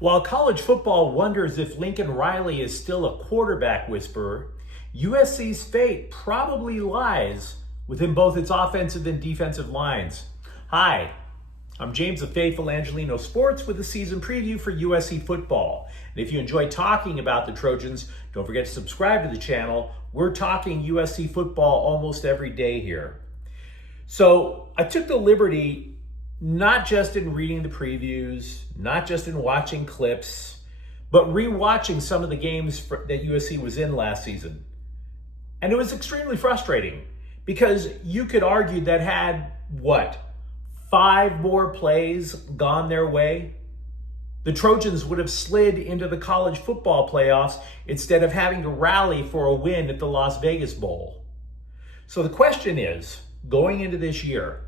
While college football wonders if Lincoln Riley is still a quarterback whisperer, USC's fate probably lies within both its offensive and defensive lines. Hi, I'm James of Faithful Angelino Sports with a season preview for USC football. And if you enjoy talking about the Trojans, don't forget to subscribe to the channel. We're talking USC football almost every day here. So I took the liberty, not just in reading the previews, not just in watching clips, but rewatching some of the games that USC was in last season. And it was extremely frustrating because you could argue that had, 5 more plays gone their way, the Trojans would have slid into the college football playoffs instead of having to rally for a win at the Las Vegas Bowl. So the question is, going into this year,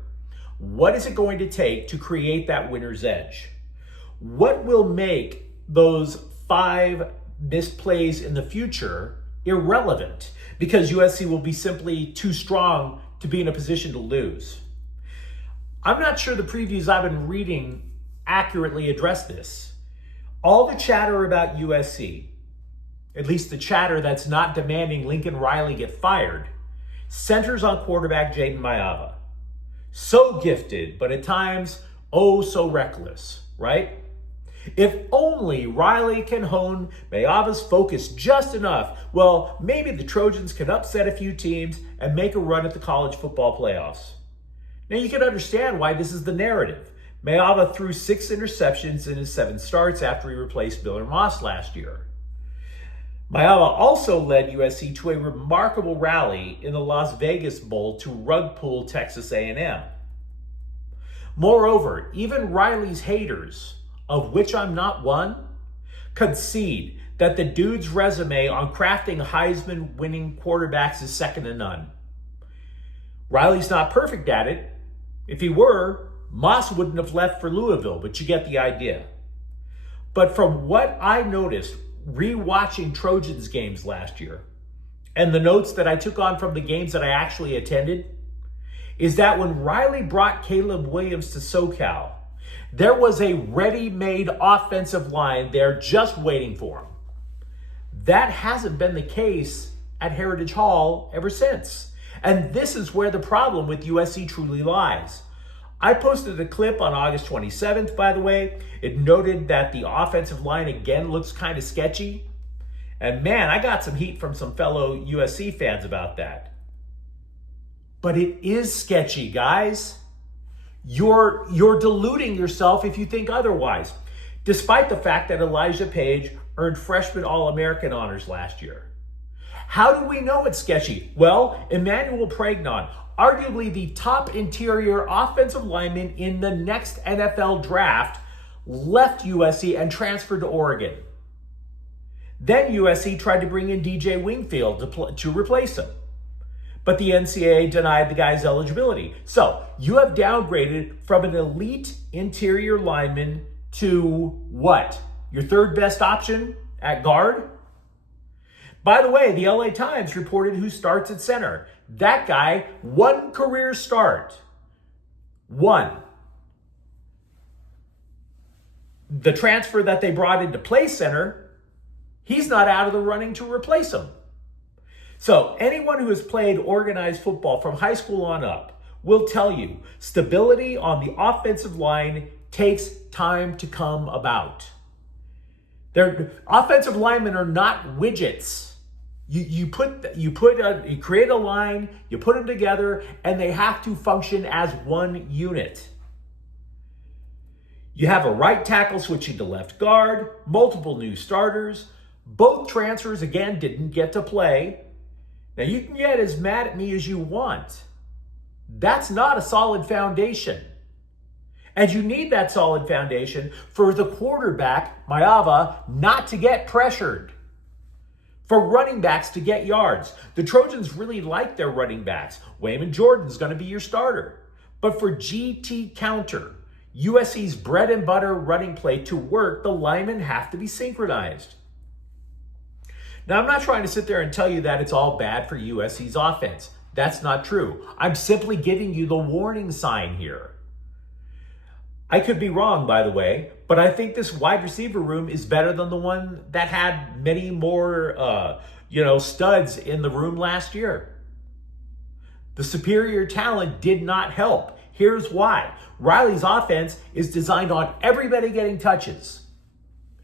what is it going to take to create that winner's edge? What will make those 5 missed plays in the future irrelevant because USC will be simply too strong to be in a position to lose? I'm not sure the previews I've been reading accurately address this. All the chatter about USC, at least the chatter that's not demanding Lincoln Riley get fired, centers on quarterback Maiava. So gifted, but at times, oh so reckless, right? If only Riley can hone Maiava's focus just enough, well, maybe the Trojans can upset a few teams and make a run at the college football playoffs. Now you can understand why this is the narrative. Maiava threw 6 interceptions in his 7 starts after he replaced Miller Moss last year. Maiava also led USC to a remarkable rally in the Las Vegas Bowl to rug pull Texas A&M. Moreover, even Riley's haters, of which I'm not one, concede that the dude's resume on crafting Heisman-winning quarterbacks is second to none. Riley's not perfect at it. If he were, Moss wouldn't have left for Louisville, but you get the idea. But from what I noticed rewatching Trojans games last year, and the notes that I took on from the games that I actually attended, is that when Riley brought Caleb Williams to SoCal, there was a ready-made offensive line there just waiting for him. That hasn't been the case at Heritage Hall ever since. And this is where the problem with USC truly lies. I posted a clip on August 27th, by the way. It noted that the offensive line again looks kind of sketchy. And man, I got some heat from some fellow USC fans about that. But it is sketchy, guys. You're deluding yourself if you think otherwise, despite the fact that Elijah Page earned freshman All-American honors last year. How do we know it's sketchy? Well, Emmanuel Pregnon, arguably the top interior offensive lineman in the next NFL draft, left USC and transferred to Oregon. Then USC tried to bring in DJ Wingfield to replace him. But the NCAA denied the guy's eligibility. So you have downgraded from an elite interior lineman to what? Your third best option at guard? By the way, the LA Times reported who starts at center. That guy, 1 career start. 1. The transfer that they brought in to play center, he's not out of the running to replace him. So anyone who has played organized football from high school on up will tell you stability on the offensive line takes time to come about. Offensive linemen are not widgets. You create a line, you put them together, and they have to function as one unit. You have a right tackle switching to left guard, multiple new starters. Both transfers, again, didn't get to play. Now, you can get as mad at me as you want. That's not a solid foundation. And you need that solid foundation for the quarterback, Maiava, not to get pressured. For running backs to get yards. The Trojans really like their running backs. Wayman Jordan's going to be your starter. But for GT counter, USC's bread and butter running play to work, the linemen have to be synchronized. Now, I'm not trying to sit there and tell you that it's all bad for USC's offense. That's not true. I'm simply giving you the warning sign here. I could be wrong, by the way, but I think this wide receiver room is better than the one that had many more, studs in the room last year. The superior talent did not help. Here's why. Riley's offense is designed on everybody getting touches.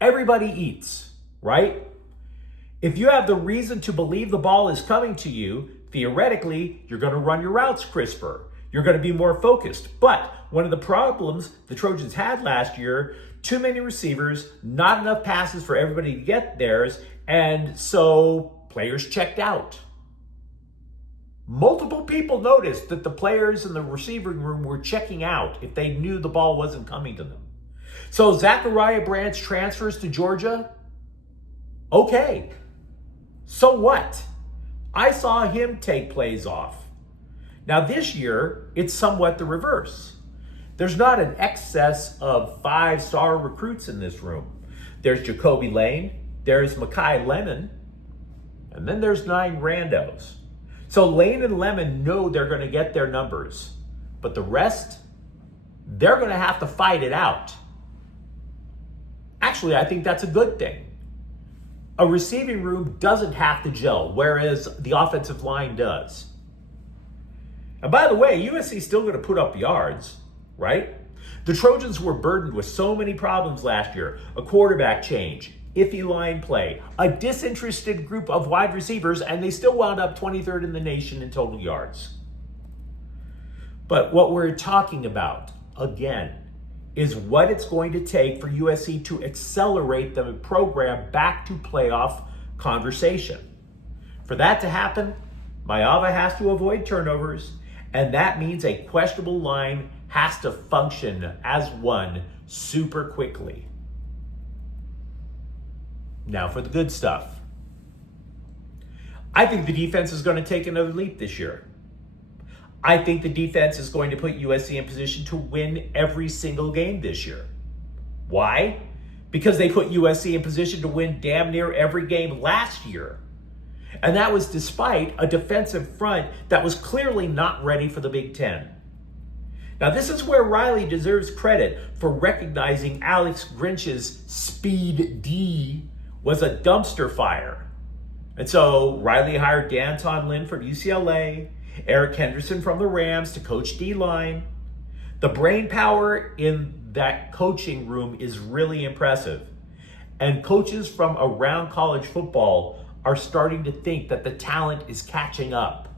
Everybody eats, right? If you have the reason to believe the ball is coming to you, theoretically, you're going to run your routes crisper. You're going to be more focused. But one of the problems the Trojans had last year, too many receivers, not enough passes for everybody to get theirs, and so players checked out. Multiple people noticed that the players in the receiving room were checking out if they knew the ball wasn't coming to them. So Zachariah Branch transfers to Georgia. Okay. So what? I saw him take plays off. Now this year, it's somewhat the reverse. There's not an excess of 5-star recruits in this room. There's Jacoby Lane, there's Makai Lemon, and then there's 9 randos. So Lane and Lemon know they're going to get their numbers, but the rest, they're going to have to fight it out. Actually, I think that's a good thing. A receiving room doesn't have to gel, whereas the offensive line does. And by the way, USC is still going to put up yards, right? The Trojans were burdened with so many problems last year. A quarterback change, iffy line play, a disinterested group of wide receivers, and they still wound up 23rd in the nation in total yards. But what we're talking about, again, is what it's going to take for USC to accelerate the program back to playoff conversation. For that to happen, Maiava has to avoid turnovers, and that means a questionable line has to function as one super quickly. Now for the good stuff. I think the defense is going to take another leap this year. I think the defense is going to put USC in position to win every single game this year. Why? Because they put USC in position to win damn near every game last year. And that was despite a defensive front that was clearly not ready for the Big Ten. Now, this is where Riley deserves credit for recognizing Alex Grinch's Speed D was a dumpster fire. And so Riley hired D'Anton Lynn from UCLA, Eric Henderson from the Rams to coach D-line. The brain power in that coaching room is really impressive. And coaches from around college football are starting to think that the talent is catching up.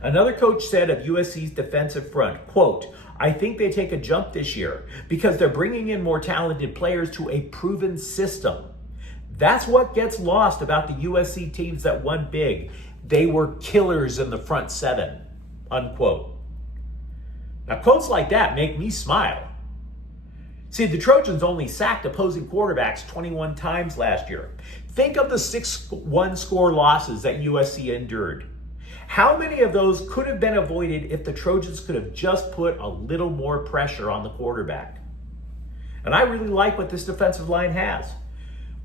Another coach said of USC's defensive front, quote, "I think they take a jump this year because they're bringing in more talented players to a proven system. That's what gets lost about the USC teams that won big. They were killers in the front seven," unquote. Now, quotes like that make me smile. See, the Trojans only sacked opposing quarterbacks 21 times last year. Think of the 6-1 score losses that USC endured. How many of those could have been avoided if the Trojans could have just put a little more pressure on the quarterback? And I really like what this defensive line has.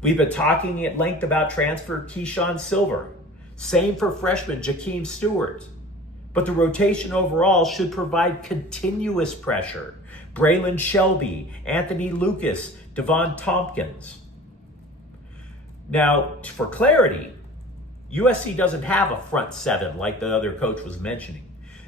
We've been talking at length about transfer Keyshawn Silver. Same for freshman Jakeem Stewart. But the rotation overall should provide continuous pressure. Braylon Shelby, Anthony Lucas, Devon Tompkins. Now, for clarity, USC doesn't have a front seven like the other coach was mentioning.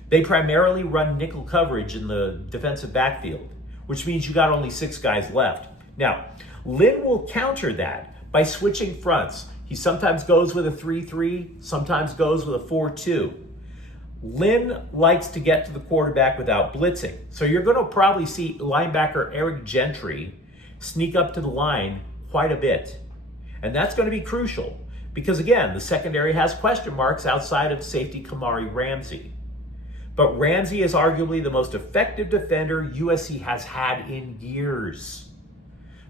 They primarily run nickel coverage in the defensive backfield, which means you got only 6 guys left. Now, Lynn will counter that by switching fronts. He sometimes goes with a 3-3, sometimes goes with a 4-2. Lynn likes to get to the quarterback without blitzing. So you're going to probably see linebacker Eric Gentry sneak up to the line quite a bit. And that's going to be crucial because, again, the secondary has question marks outside of safety Kamari Ramsey. But Ramsey is arguably the most effective defender USC has had in years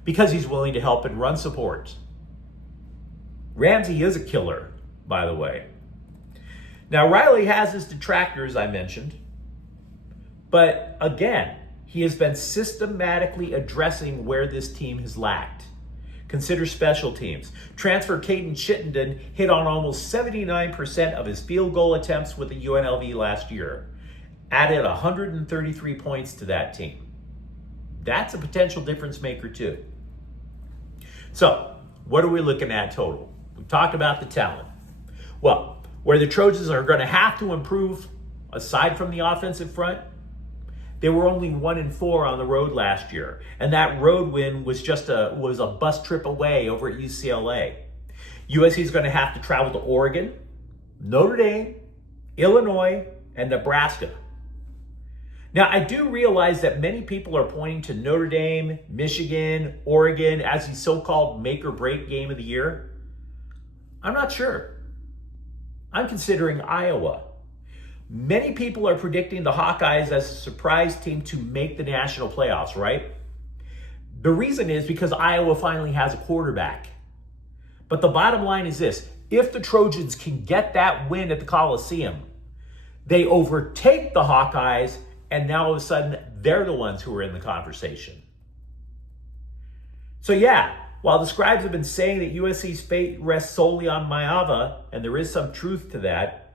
because he's willing to help in run support. Ramsey is a killer, by the way. Now, Riley has his detractors, I mentioned. But again, he has been systematically addressing where this team has lacked. Consider special teams. Transfer Caden Chittenden hit on almost 79% of his field goal attempts with the UNLV last year. Added 133 points to that team. That's a potential difference maker too. So, what are we looking at total? We talked about the talent. Well, where the Trojans are going to have to improve, aside from the offensive front, they were only 1-4 on the road last year, and that road win was a bus trip away over at UCLA. USC is going to have to travel to Oregon, Notre Dame, Illinois, and Nebraska. Now, I do realize that many people are pointing to Notre Dame, Michigan, Oregon as the so-called make or break game of the year. I'm not sure. I'm considering Iowa. Many people are predicting the Hawkeyes as a surprise team to make the national playoffs, right? The reason is because Iowa finally has a quarterback. But the bottom line is this: if the Trojans can get that win at the Coliseum, they overtake the Hawkeyes, and now all of a sudden they're the ones who are in the conversation. So yeah, while the scribes have been saying that USC's fate rests solely on Maiava, and there is some truth to that,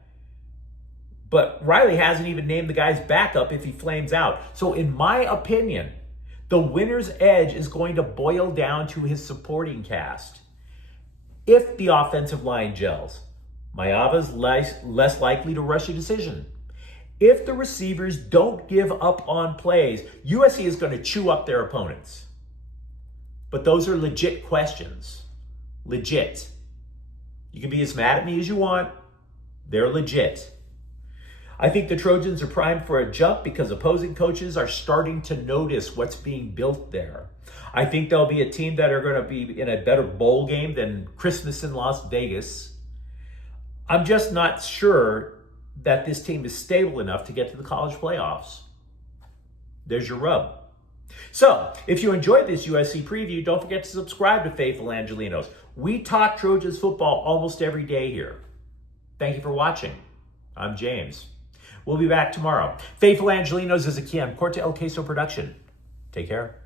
but Riley hasn't even named the guy's backup if he flames out. So in my opinion, the winner's edge is going to boil down to his supporting cast. If the offensive line gels, Maiava's less likely to rush a decision. If the receivers don't give up on plays, USC is going to chew up their opponents. But those are legit questions. Legit. You can be as mad at me as you want. They're legit. I think the Trojans are primed for a jump because opposing coaches are starting to notice what's being built there. I think they'll be a team that are going to be in a better bowl game than Christmas in Las Vegas. I'm just not sure that this team is stable enough to get to the college playoffs. There's your rub. So, if you enjoyed this USC preview, don't forget to subscribe to Faithful Angelinos. We talk Trojans football almost every day here. Thank you for watching. I'm James. We'll be back tomorrow. Faithful Angelinos is a Corte El Queso production. Take care.